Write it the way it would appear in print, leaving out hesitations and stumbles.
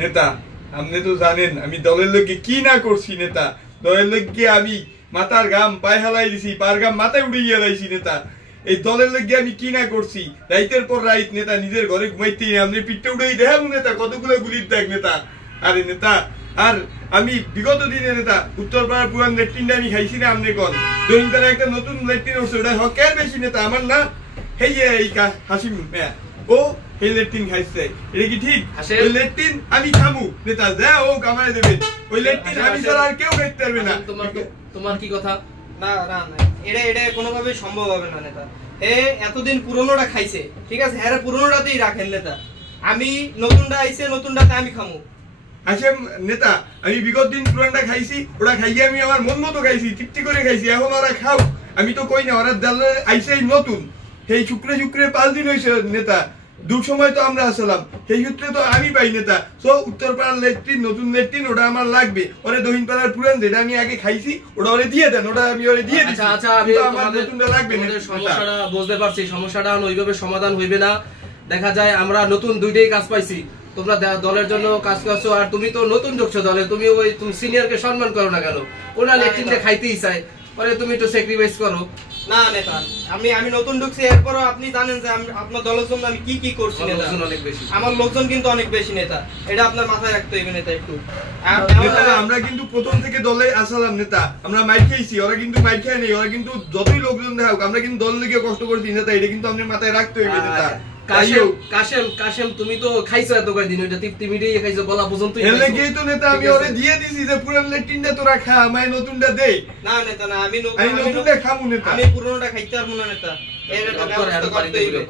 নেতা আপনি তো জানেন আমি দলের লোককে কি না করছি নেতা। দলের লোককে আমি মাথার ঘাম পায়ে হালাই দিছি, পার ঘাম মাথায় উড়িয়ে লাইছি নেতা। এই দলের লোককে আমি কি না করছি। রাইতের পর রাইত নেতা নিজের ঘরে ঘুমাইতেই আপনি পিঠে উড়েই দেখাবো নেতা কতগুলো গুলির দেখ নেতা। আরে নেতা আর আমি বিগত দিনে নেতা উত্তরপাড়ার পুরান লেট্রিনটা আমি খাইছি না। আপনি কোন দৈনিকতারা একটা নতুন লেট্রিন উঠছে, ওটা হকের বেশি নেতা আমার না। হেই এই হাসিম ও এই লেট্রিন খাইছে, এটা কি ঠিক? ওই লেট্রিন আমি খামু নেতা, যা ও কামাই দেবে। ওই লেট্রিন আমি ছাড়া আর কেউ খাইতে পারবে না। তোমার কি কথা? না না না, এটা কোনোভাবেই সম্ভব হবে না নেতা। এতদিন পুরনোটা খাইছে, ঠিক আছে, হ্যাঁ পুরনোটাতেই রাখেন নেতা। আমি নতুনটা আইছে, নতুনটাতে আমি খামু। হাসিম নেতা আমি বিগত দিন পুরানটা খাইছি, ওরা খাইয়ে আমি আমার মন মতো খাইছি, তৃপ্তি করে খাইছি। এখন ওরা খাও, আমি তো কই না। ওরা দলে আইসেই নতুন, সেই শুক্রে শুক্রে 5 দিন হয়েছে নেতা। দু সময় তো আমরা আসলাম, সেই সূত্রে তো আমি পাই নেতা। সো উত্তরপাড়ার লেট্রিন নতুন লেট্রিন ওটা আমার লাগবে। ওরে দহিনপাড়ার পুরান যেটা আমি আগে খাইছি ওটা ওরে দিয়ে দেন, ওটা আমি ওরে দিয়ে দিচ্ছি। আচ্ছা আমি আমার নতুনটা লাগবে। সমস্যাটা বুঝতে পারছি, সমস্যাটা ওইভাবে সমাধান হইবে না। দেখা যায় আমরা নতুন দুইটাই কাজ পাইছি, তোমরা দলের জন্য কাজ করছো, আর তুমি তো নতুন ঢুকছো দলে। তুমি তুমি সিনিয়রকে সম্মান করো না কেন? ওরা লেট্রিনটা খাইতেই চায়, পরে তুমি একটু স্যাক্রিফাইস করো। না নেতা আমি নতুন ঢুকছি, এরপরও আপনি জানেন যে আপনার দলের জন্য আমি কি কি করছি নেতা। অনেক বেশি, আমার লোকজন কিন্তু অনেক বেশি নেতা, এটা আপনার মাথায় রাখতে হইবে নেতা একটু। আমরা কিন্তু প্রথম থেকে দলে আসলাম নেতা, আমরা মাইর খেয়েছি, ওরা কিন্তু মাইর খেয়ে নেই। ওরা কিন্তু যতই লোকজন দেখাক আমরা কিন্তু দল লেগে কষ্ট করছি নেতা, এটা কিন্তু আপনার মাথায় রাখতে হইবে নেতা। কাশেম তুমি তো খাইছো এত কয়দিন, ওইটা তৃপ্তি মিটিয়ে খাইছো, বলা পর্যন্ত এলাকেই তো নেতা আমি ওরে দিয়ে দিছি যে পুরান লেট্রিনটা তোরা খা, আমায় নতুনটা দে। না নেতা না, আমি নতুনটা খামু নেতা। আমি পুরনোটা খাইতে পারবো না নেতা, এর একটা ব্যবস্থা করতে হইবে।